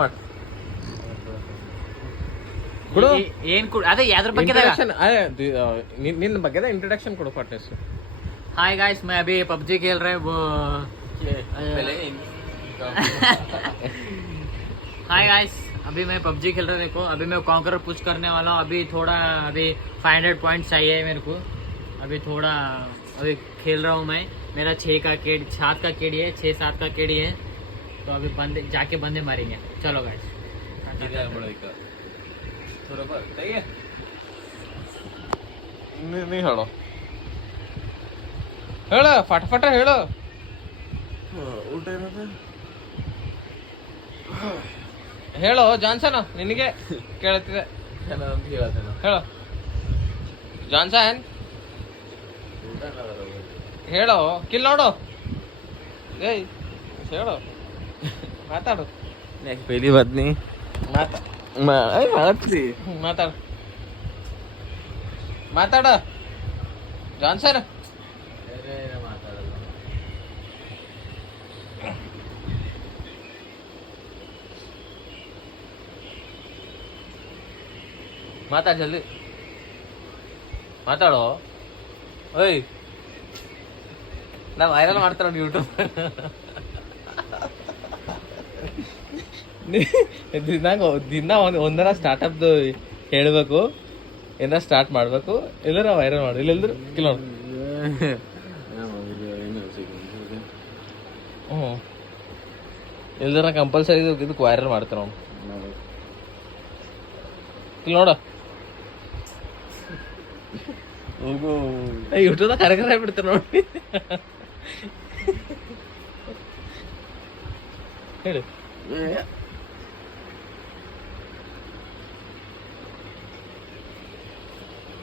ಮಾಡು ಕೊಡು. ಏನ್ ಅದೇ ಯಾವ್ದ್ರ ಬಗ್ಗೆ ನಿನ್ನ ಬಗ್ಗೆ ಇಂಟ್ರೊಡಕ್ಷನ್ ಕೊಡು ಫಾಟ್ನೆಸ್. हाय गाइस, मैं अभी पबजी खेल रहे वो हाय गाइस, अभी मैं पबजी खेल रहा देखो. अभी मैं कॉन्करर पुश करने वाला हूँ. अभी 500 पॉइंट्स चाहिए मेरे को. अभी खेल रहा हूँ मैं. मेरा 7 का केडी है, 6-7 का केडी है. तो अभी बंदे मारेंगे. चलो गाइस. ನೀ ಹೇಳು ಹೇಳು ಫಟ ಹೇಳು. ಊಟ ಏನದ ಹೇಳು ಜಾನ್ಸನ್, ನಿನಗೆ ಕೇಳ್ತಿದೆ. ಹೇಳು ಜಾನ್ಸನ್, ಹೇಳು. ಕಿಲ್ ನೋಡು. ಏಯ್ ಹೇಳು, ಮಾತಾಡು. पहिली बात नहीं ಮಾತಾಡ ಜಾನ್ಸನ್. ಮಾತಾಡ ಜಲ್ದಿ ಮಾತಾಡೋ. ಓಯ್ ನಾ ವೈರಲ್ ಮಾಡ್ತಾರ ಯೂಟ್ಯೂಬ್. ದಿನ ಒಂದರ ಸ್ಟಾರ್ಟಪ್ದು ಹೇಳ್ಬೇಕು, ಏನಾರ ಸ್ಟಾರ್ಟ್ ಮಾಡ್ಬೇಕು, ಎಲ್ಲರ ವೈರಲ್ ಮಾಡು. ಇಲ್ಲೆಲ್ದ್ರು ಕಿಲೋ ಎಲ್ಲರ ಕಂಪಲ್ಸರಿ ಇದಕ್ಕೆ ವೈರಲ್ ಮಾಡ್ತಾರ ಅವ್ನು. ಇಲ್ಲಿ ನೋಡು ಯೂಟ್ಯೂಬ್ದಾಗ ಕರೆಕರ ಆಗ್ಬಿಡ್ತಾರ ನೋಡಿ. ಹೇಳು